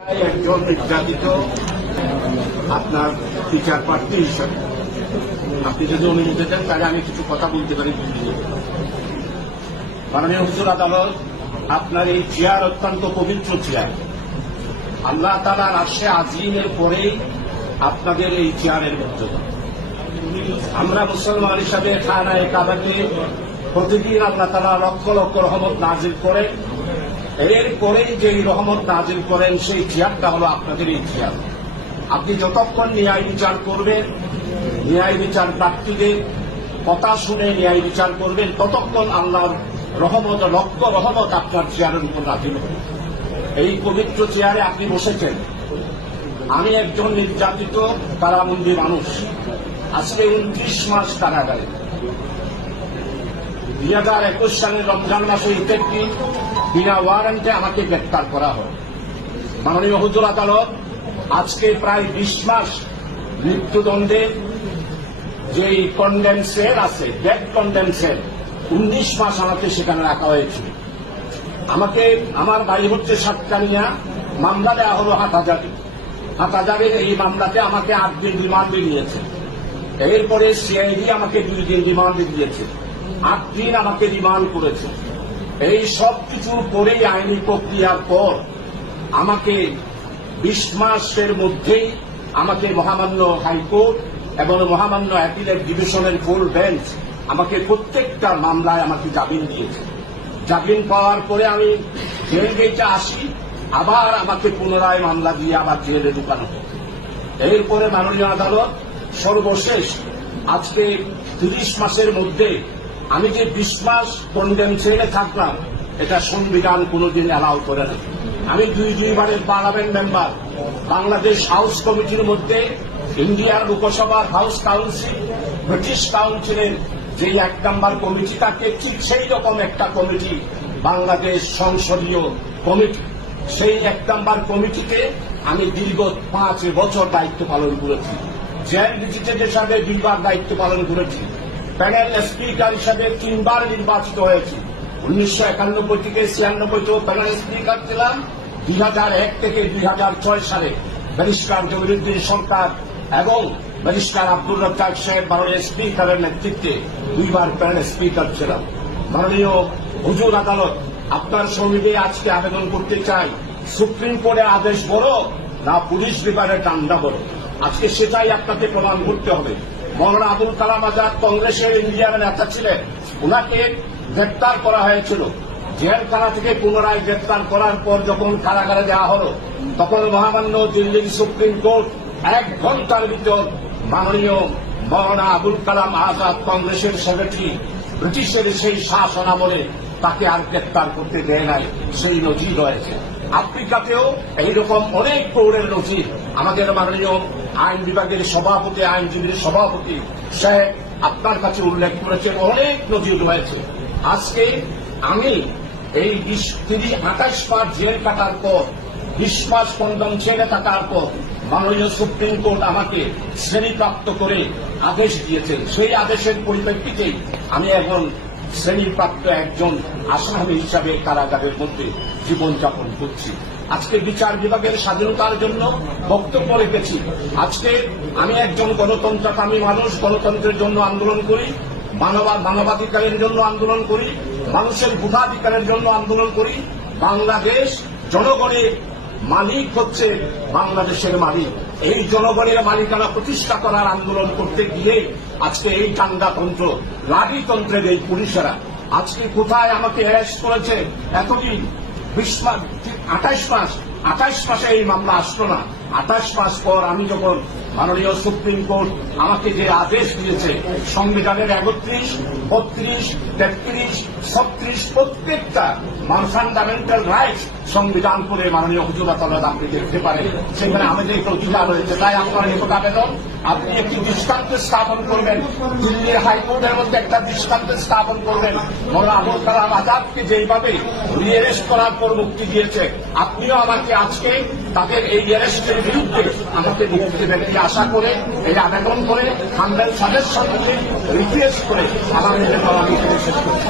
একজন নির্যাতিত আপনার টিচার প্রার্থী হিসাবে। আপনি যদি অনুমতি দেন তাহলে আমি কিছু কথা বলতে পারি। মাননীয় হুজুর আদালত, আপনার এই চেয়ার অত্যন্ত পবিত্র চেয়ার আল্লাহ তালার আসে আজিমের পরেই আপনাদের এই চেয়ারের মর্যাদা। আমরা মুসলমান হিসাবে খানায় কাবাকে প্রতিদিন আল্লাহ তালা লক্ষ লক্ষ রহমত নাজির করে এরপরেই যে রহমত নাজিল করেন, সেই চেয়ারটা হলো আপনাদের এই চেয়ার আপনি যতক্ষণ ন্যায় বিচার করবেন, ন্যায় বিচার প্রার্থীদের কথা শুনে ন্যায় বিচার করবেন, ততক্ষণ আল্লাহর রহমত লক্ষ রহমত আপনার চেয়ারের উপর নাজিল হবে। এই পবিত্র চেয়ারে আপনি বসেছেন। আমি একজন নির্যাতিত কারাবন্দী মানুষ। আজকে উনত্রিশ মাস কারাগারে। দুই হাজার একুশ সালের রমজান মাসে দিন বিনা ওয়ারেন্টে আমাকে গ্রেপ্তার করা হয়। মাননীয় হুজুর আদালত, আজকে প্রায় বিশ মাস মৃত্যুদণ্ডে যেই কন্ডেম সেল আছে ডেথ কন্ডেম সেল উনিশ মাস আমাকে সেখানে রাখা হয়েছে। আমাকে, আমার বাড়ি হচ্ছে সাতকানিয়া, মামলা দেওয়া হলো হাটহাজারি। হাটহাজারের এই মামলাতে আমাকে আট দিন রিমান্ডে নিয়েছে এরপরে সিআইডি আমাকে দুই দিন রিমান্ডে দিয়েছে। আট দিন আমাকে রিমান্ড করেছে। এই সব কিছু পরেই আইনি প্রক্রিয়ার পর আমাকে বিশ মাসের মধ্যেই আমাকে মহামান্য হাইকোর্ট এবং মহামান্য অ্যাপিলেট ডিভিশনের ফুল বেঞ্চ আমাকে প্রত্যেকটা মামলায় আমাকে জামিন দিয়েছে। জামিন পাওয়ার পরে আমি জেল গেটে আসি, আবার আমাকে পুনরায় মামলা দিয়ে আবার জেলে ঢুকানো এরপরে মাননীয় আদালত সর্বশেষ আজকে তিরিশ মাসের মধ্যে আমি যে বিশ মাস কন্ডেম ছেড়ে থাকলাম, এটা সংবিধান কোনোদিন অ্যালাউ করে না আমি দুই দুইবারের পার্লামেন্ট মেম্বার বাংলাদেশ হাউস কমিটির মধ্যে, ইন্ডিয়ার লোকসভার হাউস কাউন্সিল ব্রিটিশ কাউন্সিলের যে এক নম্বর কমিটি থাকে, ঠিক সেই রকম একটা কমিটি বাংলাদেশ সংসদীয় কমিটি সেই এক নম্বর কমিটিতে আমি দীর্ঘ পাঁচ বছর দায়িত্ব পালন করেছি। জেল ভিজিটেড হিসাবে দুইবার দায়িত্ব পালন করেছি। প্যানেল স্পিকার হিসাবে তিনবার নির্বাচিত হয়েছি। উনিশশো একানব্বই থেকে ছিয়ানব্বইতেও প্যানেল স্পিকার ছিলাম। দুই হাজার এক থেকে দুই হাজার ছয় সালে ব্যারিস্টার জমিরুদ্দিন সরকার এবং ব্যারিস্টার আব্দুল রজ্জাক সাহেব মাননীয় স্পিকারের নেতৃত্বে দুইবার প্যানেল স্পিকার ছিলাম। মাননীয় হুজুর আদালত, আপনার সঙ্গে আজকে আবেদন করতে চাই। সুপ্রিম কোর্টের আদেশ বড়, না পুলিশ বিভাগের ডান্ডা বড়? আজকে সেটাই আপনাকে প্রমাণ করতে হবে। মৌলানা আবুল কালাম আজাদ কংগ্রেসের ইন্ডিয়ার নেতা ছিলেন। ওনাকে গ্রেপ্তার করা হয়েছিল। জেলখানা থেকে পুনরায় গ্রেপ্তার করার পর যখন কারাগারে দেওয়া হলো, তখন মহামান্য দিল্লির সুপ্রিম কোর্ট এক ঘণ্টার ভিতর মাননীয় মৌলানা আবুল কালাম আজাদ কংগ্রেসের সেক্রেটারি ব্রিটিশের সেই শাসন আমলে তাকে আর গ্রেপ্তার করতে দেয় নাই। সেই নজির রয়েছে। আফ্রিকাতেও এইরকম অনেক পৌরের নজির আমাদের মাননীয় আইন বিভাগের সভাপতি, আইনজীবীর সভাপতি সে আপনার কাছে উল্লেখ করেছেন, অনেক নজির রয়েছে। আজকে আমি এই বিশ তিনি আঠাশ মাস জেল কাটার পর, বিশ মাস কন্ডম ছেড়ে থাকার পর, মাননীয় সুপ্রিম কোর্ট আমাকে শ্রেণীপ্রাপ্ত করে আদেশ দিয়েছেন। সেই আদেশের পরিপ্রেক্ষিতেই আমি এখন শ্রেণীপ্রাপ্ত একজন আসামি হিসাবে কারাগারের মধ্যে জীবনযাপন করছি। আজকে বিচার বিভাগের স্বাধীনতার জন্য বক্তব্য রেখেছি। আজকে আমি একজন গণতন্ত্রকামী মানুষ, গণতন্ত্রের জন্য আন্দোলন করি, মানবা, মানবাধিকারের জন্য আন্দোলন করি, মানুষের ভোটাধিকারের জন্য আন্দোলন করি। বাংলাদেশ জনগণের মালিক হচ্ছে বাংলাদেশের মালিক। এই জনগণের মালিকানা প্রতিষ্ঠা করার আন্দোলন করতে গিয়ে আজকে এই চাঙ্গাতন্ত্র লাঠিতন্ত্রের এই পুলিশেরা। আজকে কোথায় আমাকে অ্যারেস্ট করেছে? এতদিন বিশ মাস আঠাশ মাস আঠাশ মাসে এই মামলা আসলো না। আঠাশ মাস পর আমি যখন মাননীয় সুপ্রিম কোর্ট আমাকে যে আদেশ দিয়েছে, সংবিধানের একত্রিশ, বত্রিশ, তেত্রিশ, ছত্রিশ, প্রত্যেকটা মান ফান্ডামেন্টাল রাইটস সংবিধান করে মাননীয় হুজুর আদালত আপনি দেখতে পারেন সেখানে আমাদের একটু অধিকার রয়েছে, তাই আপনার নিকট আবেদন। আপনি একটি দৃষ্টান্ত স্থাপন করবেন। দিল্লির হাইকোর্টের মধ্যে একটা দৃষ্টান্ত স্থাপন করবেন। মৌলা আবুল কালাম আজাদকে যেইভাবে রিয়েরেস্ট করার পর মুক্তি দিয়েছে, আপনিও আমাকে আজকে তাদের এই অ্যারেস্টের বিরুদ্ধে আমাকে মুক্তি দেবেন। আশা করে এই আবেদন করে হান্ড্রেড সঙ্গে রিকোয়েস্ট করে নিজের আমি শেষ করছি